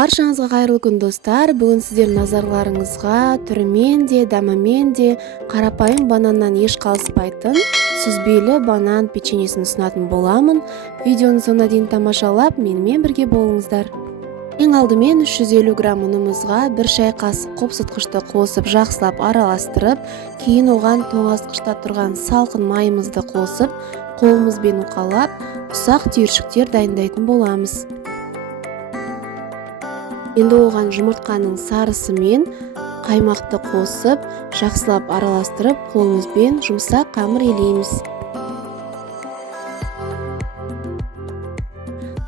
Баршаңызға қайырлы күн достар. Бүгін сіздер назарларыңызға түрімен де, дәмімен де қарапайым бананнан еш қалыспайтын сүзбелі банан печеньесін ұсынатын боламын. Видеоны соңына дейін тамашалап, менімен бірге болыңыздар. Ең алдымен 350 грамм ұнымызға 1 шай қасық қопсытқышты қосып, жақсылап араластырып, кейін оған тоңазытқышта тұрған салқын майымызды қосып, қолымызбен уқалап, ұсақ түйіршіктер дайындайтын боламыз. Енді оған жұмыртқаның сарысы мен қаймақты қосып, жақсылап араластырып, қолымызбен жұмсақ қамыр елейміз.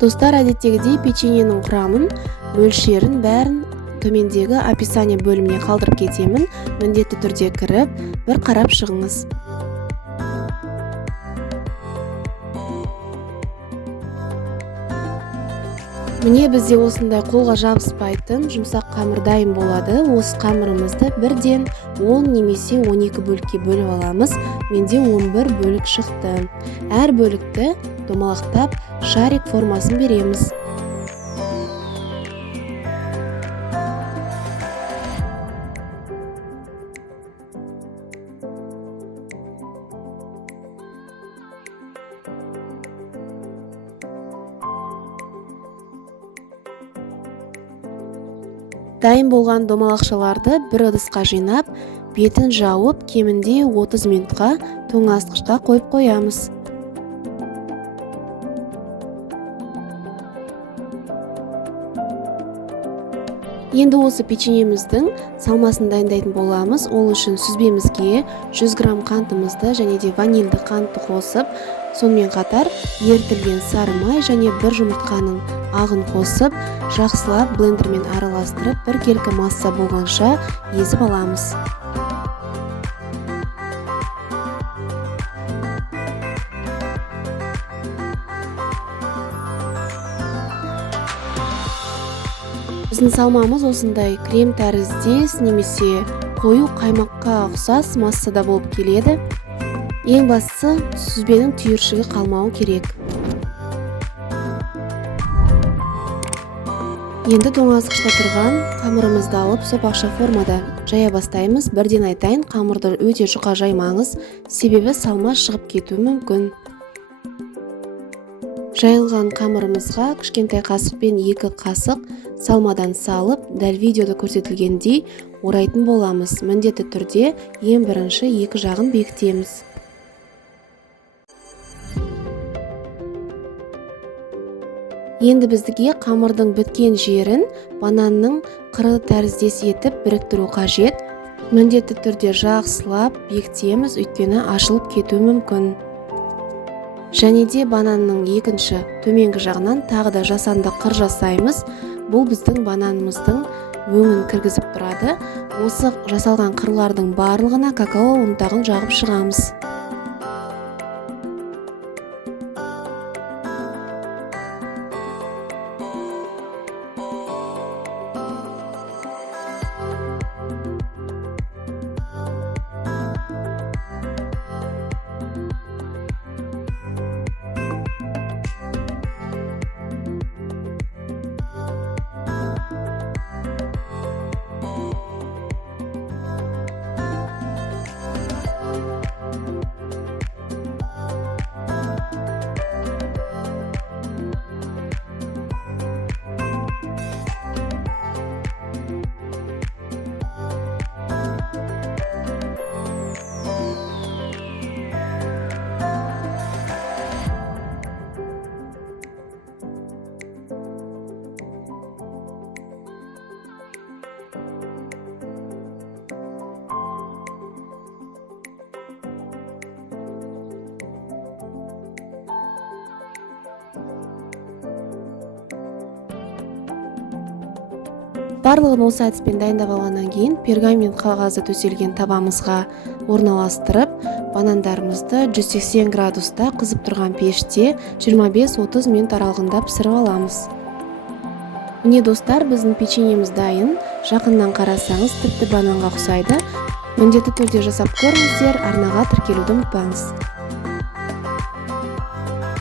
Достар, әдеттегідей печеньенің құрамын, мөлшерін бәрін төмендегі описание бөліміне қалдырып кетемін. Міндетті түрде кіріп, бір қарап шығыңыз. Міне бізде осындай қолға жабыспайтын жұмсақ қамыр дайын болады. Осы қамырымызды бірден 10 немесе 12 бөлікке бөліп аламыз. Менде 11 бөлік шықты. Әр бөлікті домалақтап шарик формасын береміз. Дайын болған домалақшаларды бір ыдысқа жинап, бетін жауып, кемінде 30 минутқа тоңазытқышқа қойып қоямыз. Енді осы печеньеміздің салмасын дайындайтын боламыз. Ол үшін сүзбемізге 100 грамм қантымызды және де ванильді қантты қосып, сонымен қатар ерітілген сары май және бір жұмыртқаның ағын қосып, жақсылап блендермен араластырып, бір келкі масса болғанша езіп аламыз. Біздің салмамыз осындай крем тәріздес немесе қою қаймаққа ұқсас массада болып келеді. Ең бастысы сүзбенің түйіршігі қалмауы керек. Енді тоңазытқышта тұрған қамырымызды алып сопақша формада жая бастаймыз. Бірден айтайын, қамырды өте жұқа жаймаңыз, себебі салма шығып кетуі мүмкін. Жайылған қамырымызға кішкентай қасықпен 2 қасық салмадан салып, дәл видеода көрсетілгендей орайтын боламыз. Міндетті түрде ең бірінші екі жағын бекітеміз. Енді біздіге қамырдың біткен жерін бананның қыры тәріздес етіп біріктіру қажет. Міндетті түрде жақсылап бекітеміз, өйткені ашылып кетуі мүмкін. Және де бананның екінші төменгі жағынан тағы да жасанды қыр жасаймыз. Бұл біздің бананымыздың өңін кіргізіп тұрады. Осы жасалған қырлардың барлығына какао ұнтағын жағып шығамыз. Барлығын осы әдіспен дайындап алғаннан кейін пергамент қағазы төселген табамызға орналастырып, банандарымызды 180 градуста қызып тұрған пеште 25-30 минут аралығында пісіріп аламыз. Міне достар, біздің печеньеміз дайын. Жақыннан қарасаңыз тіпті бананға ұқсайды. Міндетті түрде жасап көріңіздер, арнаға тіркелуді ұмытпаңыз.